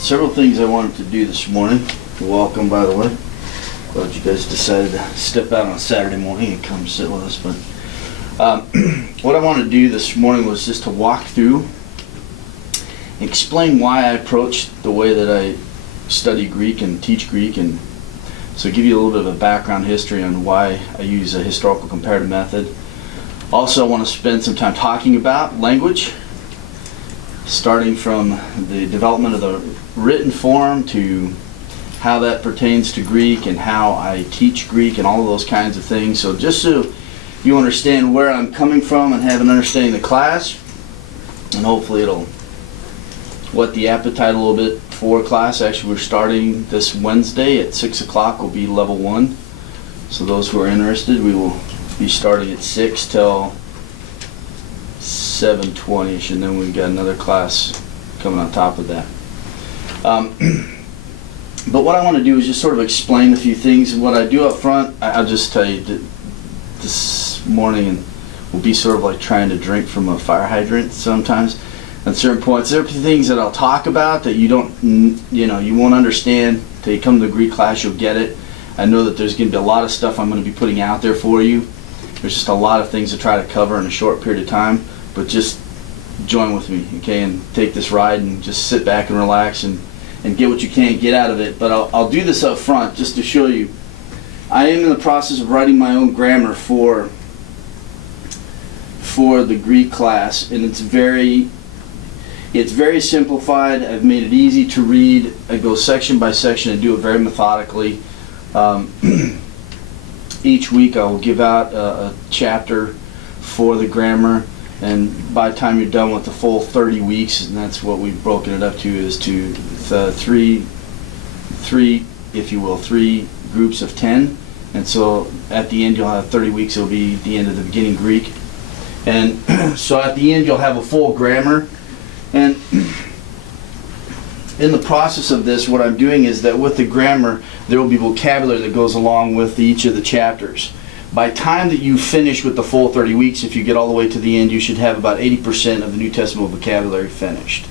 Several things I wanted to do this morning. Welcome, by the way. Glad you guys decided to step out on Saturday morning and come sit with us. But what I wanted to do this morning was just to walk through and explain why I approach the way that I study Greek and teach Greek, and so give you a little bit of a background history on why I use a historical comparative method. Also, I want to spend some time talking about language, starting from the development of the written form to how that pertains to Greek and how I teach Greek and all of those kinds of things. So just so you understand where I'm coming from and have an understanding of the class, and hopefully it'll whet the appetite a little bit for class. Actually, we're starting this Wednesday at 6 o'clock will be level 1. So those who are interested, we will be starting at 6 till 7:20ish, and then we've got another class coming on top of that. But what I want to do is just sort of explain a few things. What I do up front, I'll just tell you that this morning will be sort of like trying to drink from a fire hydrant sometimes at certain points. There are things that I'll talk about that you won't understand till you come to the Greek class. You'll get it. I know that there's going to be a lot of stuff I'm going to be putting out there for you. There's just a lot of things to try to cover in a short period of time, but just join with me, okay, and take this ride and just sit back and relax and get what you can get out of it. But I'll do this up front just to show you. I am in the process of writing my own grammar for the Greek class, and it's very simplified. I've made it easy to read. I go section by section and do it very methodically. Each week I will give out a chapter for the grammar, and by the time you're done with the full 30 weeks, and that's what we've broken it up to, is to three, if you will, 3 groups of 10. And so at the end you'll have 30 weeks. It'll be the end of the beginning Greek, and so at the end you'll have a full grammar. And in the process of this, what I'm doing is that with the grammar there will be vocabulary that goes along with each of the chapters. By the time that you finish with the full 30 weeks, if you get all the way to the end, you should have about 80% of the New Testament vocabulary finished.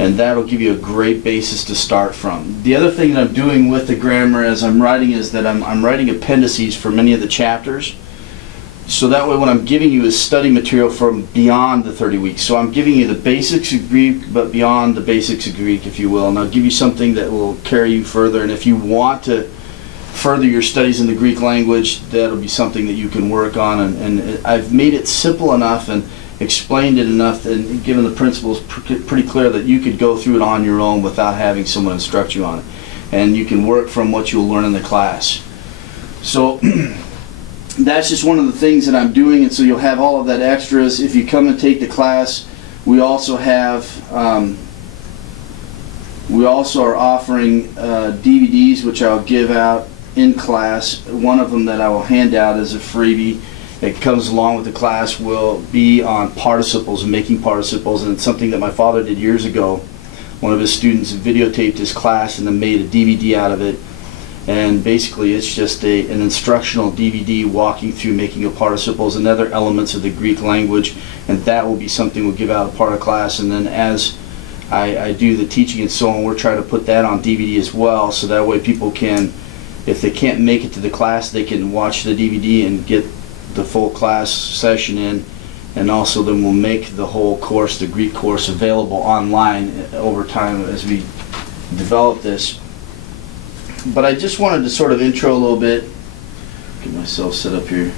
And that'll give you a great basis to start from. The other thing that I'm doing with the grammar as I'm writing is that I'm writing appendices for many of the chapters. So that way what I'm giving you is study material from beyond the 30 weeks. So I'm giving you the basics of Greek, but beyond the basics of Greek, if you will. And I'll give you something that will carry you further. And if you want to further your studies in the Greek language, that'll be something that you can work on. And I've made it simple enough and explained it enough and given the principles pretty clear that you could go through it on your own without having someone instruct you on it. And you can work from what you'll learn in the class. So that's just one of the things that I'm doing, and so you'll have all of that extras. If you come and take the class, we also have we also are offering DVDs, which I'll give out in class. One of them that I will hand out as a freebie that comes along with the class will be on participles and making participles, and it's something that my father did years ago. One of his students videotaped his class and then made a DVD out of it. And basically it's just an instructional DVD walking through making of participles and other elements of the Greek language, and that will be something we'll give out a part of class. And then as I do the teaching and so on, we're trying to put that on DVD as well, so that way people can, if they can't make it to the class, they can watch the DVD and get the full class session in. And also then we'll make the whole course, the Greek course, available online over time as we develop this. But I just wanted to sort of intro a little bit, get myself set up here.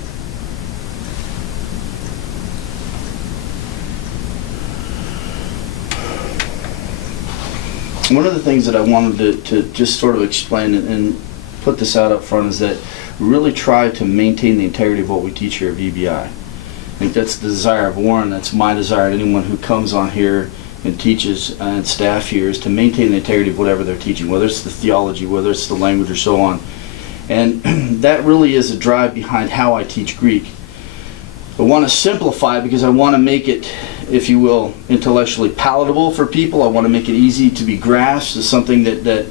One of the things that I wanted to just sort of explain and put this out up front is that we really try to maintain the integrity of what we teach here at VBI. I think that's the desire of Warren, that's my desire, and anyone who comes on here and teaches and staff here, is to maintain the integrity of whatever they're teaching, whether it's the theology, whether it's the language, or so on. And that really is a drive behind how I teach Greek. I want to simplify it because I want to make it, if you will, intellectually palatable for people. I want to make it easy to be grasped as something that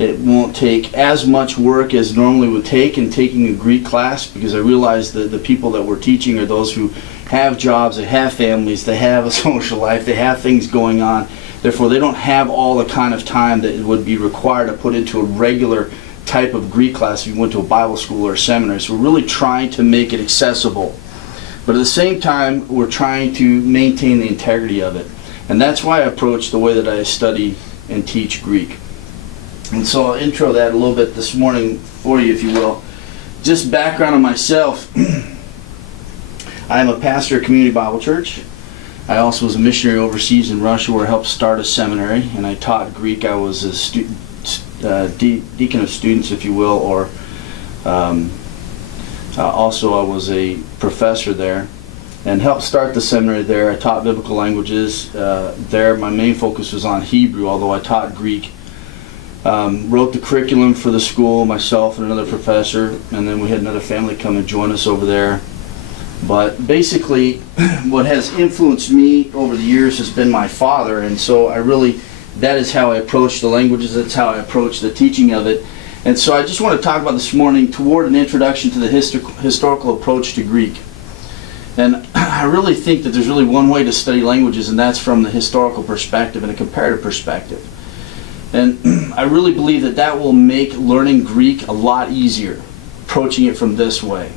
it won't take as much work as normally would take in taking a Greek class, because I realize that the people that we're teaching are those who have jobs, they have families, they have a social life, they have things going on. Therefore, they don't have all the kind of time that would be required to put into a regular type of Greek class if you went to a Bible school or a seminary. So we're really trying to make it accessible. But at the same time, we're trying to maintain the integrity of it. And that's why I approach the way that I study and teach Greek. And so I'll intro that a little bit this morning for you, if you will. Just background on myself. I am a pastor at Community Bible Church. I also was a missionary overseas in Russia where I helped start a seminary, and I taught Greek. I was a deacon of students, if you will, or also I was a professor there and helped start the seminary there. I taught biblical languages there. My main focus was on Hebrew, although I taught Greek. Wrote the curriculum for the school, myself and another professor, and then we had another family come and join us over there. But basically, what has influenced me over the years has been my father, and so that is how I approach the languages, that's how I approach the teaching of it. And so I just want to talk about this morning toward an introduction to the historical approach to Greek. And I really think that there's really one way to study languages, and that's from the historical perspective and a comparative perspective. And I really believe that that will make learning Greek a lot easier, approaching it from this way.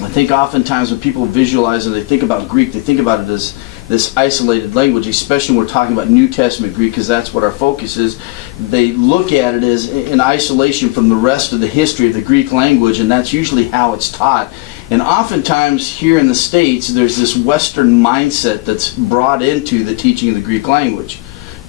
I think oftentimes when people visualize and they think about Greek, they think about it as this isolated language, especially when we're talking about New Testament Greek, because that's what our focus is. They look at it as in isolation from the rest of the history of the Greek language, and that's usually how it's taught. And oftentimes here in the States, there's this Western mindset that's brought into the teaching of the Greek language,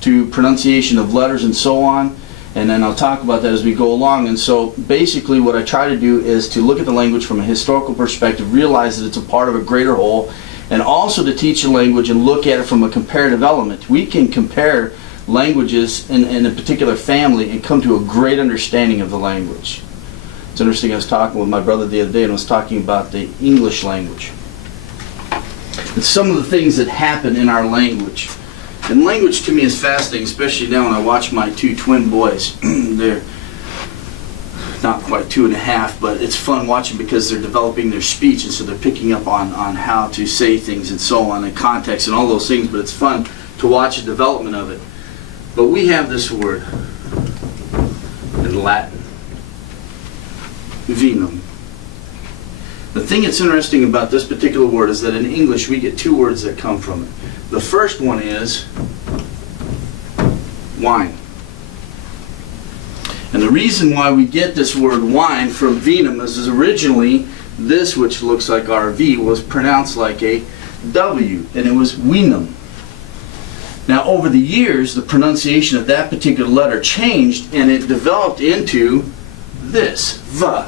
to pronunciation of letters and so on. And then I'll talk about that as we go along. And so basically what I try to do is to look at the language from a historical perspective, realize that it's a part of a greater whole, and also to teach the language and look at it from a comparative element. We can compare languages in a particular family and come to a great understanding of the language. It's interesting, I was talking with my brother the other day and I was talking about the English language. And some of the things that happen in our language. And language to me is fascinating, especially now when I watch my two twin boys. They're not quite 2.5, but it's fun watching because they're developing their speech, and so they're picking up on how to say things and so on, and context and all those things, but it's fun to watch the development of it. But we have this word in Latin, vinum. The thing that's interesting about this particular word is that in English we get two words that come from it. The first one is wine. And the reason why we get this word wine from vinum is originally this, which looks like our V, was pronounced like a W, and it was vinum. Now over the years, the pronunciation of that particular letter changed, and it developed into this, V.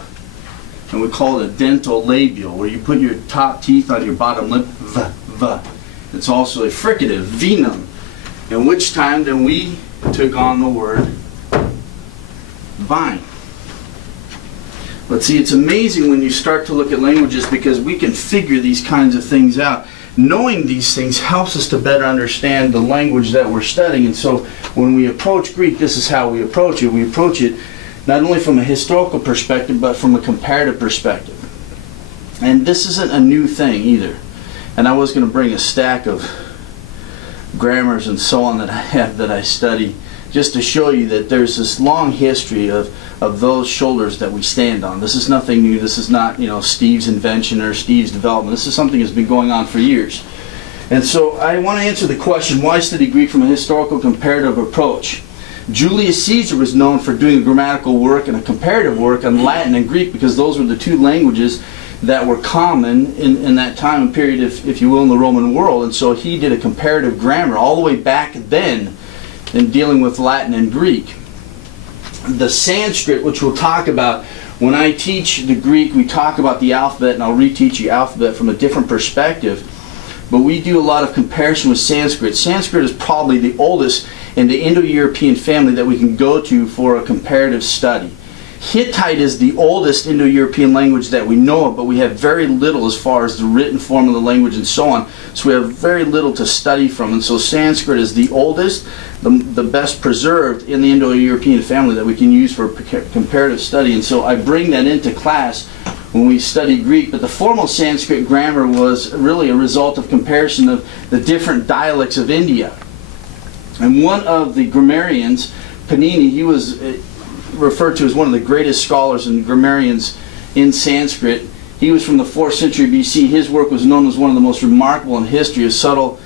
And we call it a dental labial, where you put your top teeth on your bottom lip, V. It's also a fricative, vinum, in which time then we took on the word vine. But see, it's amazing when you start to look at languages because we can figure these kinds of things out. Knowing these things helps us to better understand the language that we're studying. And so when we approach Greek, this is how we approach it. We approach it not only from a historical perspective, but from a comparative perspective. And this isn't a new thing either. And I was going to bring a stack of grammars and so on that I have that I study, just to show you that there's this long history of those shoulders that we stand on. This is nothing new. This is not, Steve's invention or Steve's development. This is something that's been going on for years. And so I want to answer the question, why study Greek from a historical comparative approach? Julius Caesar was known for doing a grammatical work and a comparative work on Latin and Greek because those were the two languages that were common in that time and period, if you will, in the Roman world. And so he did a comparative grammar all the way back then in dealing with Latin and Greek. The Sanskrit, which we'll talk about, when I teach the Greek, we talk about the alphabet, and I'll reteach you alphabet from a different perspective. But we do a lot of comparison with Sanskrit. Sanskrit is probably the oldest in the Indo-European family that we can go to for a comparative study. Hittite is the oldest Indo-European language that we know of, but we have very little as far as the written form of the language and so on. So we have very little to study from. And so Sanskrit is the oldest, the best preserved in the Indo-European family that we can use for comparative study. And so I bring that into class when we study Greek. But the formal Sanskrit grammar was really a result of comparison of the different dialects of India. And one of the grammarians, Panini, he was referred to as one of the greatest scholars and grammarians in Sanskrit. He was from the 4th century BC. His work was known as one of the most remarkable in history of subtle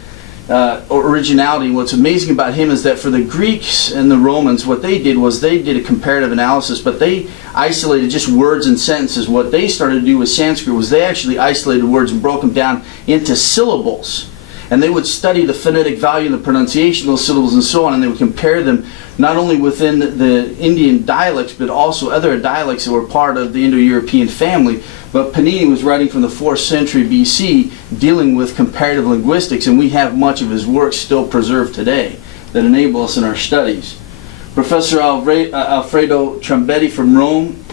originality. What's amazing about him is that for the Greeks and the Romans, what they did was they did a comparative analysis, but they isolated just words and sentences. What they started to do with Sanskrit was they actually isolated words and broke them down into syllables. And they would study the phonetic value and the pronunciation of those syllables and so on, and they would compare them not only within the Indian dialects, but also other dialects that were part of the Indo-European family. But Panini was writing from the 4th century BC, dealing with comparative linguistics, and we have much of his work still preserved today that enable us in our studies. Professor Alfredo Trambetti from Rome,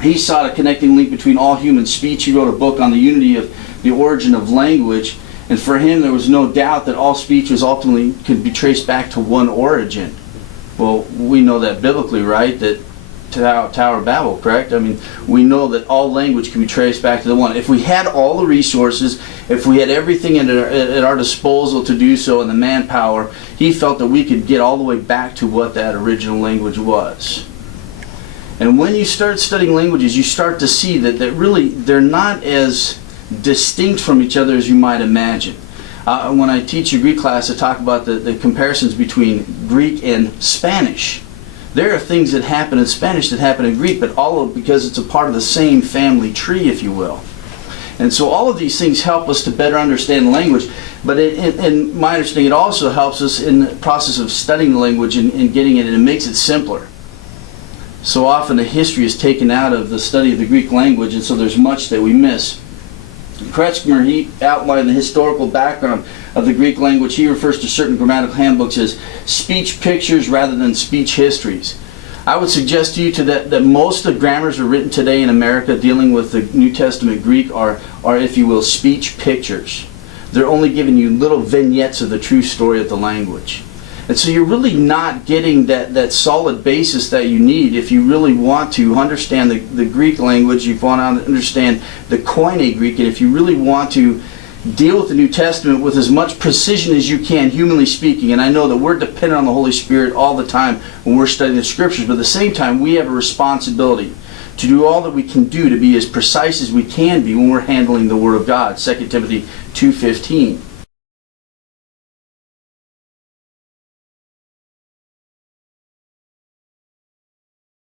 he sought a connecting link between all human speech. He wrote a book on the unity of the origin of language. And for him, there was no doubt that all speech was ultimately could be traced back to one origin. Well, we know that biblically, right? That Tower of Babel, correct? I mean, we know that all language can be traced back to the one. If we had all the resources, if we had everything at our disposal to do so and the manpower, he felt that we could get all the way back to what that original language was. And when you start studying languages, you start to see that really they're not as distinct from each other as you might imagine. When I teach a Greek class, I talk about the comparisons between Greek and Spanish. There are things that happen in Spanish that happen in Greek, but all of because it's a part of the same family tree, if you will. And so all of these things help us to better understand the language, but in my understanding, it also helps us in the process of studying the language and getting it, and it makes it simpler. So often the history is taken out of the study of the Greek language, and so there's much that we miss. Kretschmer, he outlined the historical background of the Greek language. He refers to certain grammatical handbooks as speech pictures rather than speech histories. I would suggest to you that most of the grammars are written today in America dealing with the New Testament Greek are, if you will, speech pictures. They're only giving you little vignettes of the true story of the language. And so you're really not getting that solid basis that you need if you really want to understand the Greek language, you want to understand the Koine Greek, and if you really want to deal with the New Testament with as much precision as you can, humanly speaking. And I know that we're dependent on the Holy Spirit all the time when we're studying the Scriptures, but at the same time, we have a responsibility to do all that we can do to be as precise as we can be when we're handling the Word of God, 2 Timothy 2:15.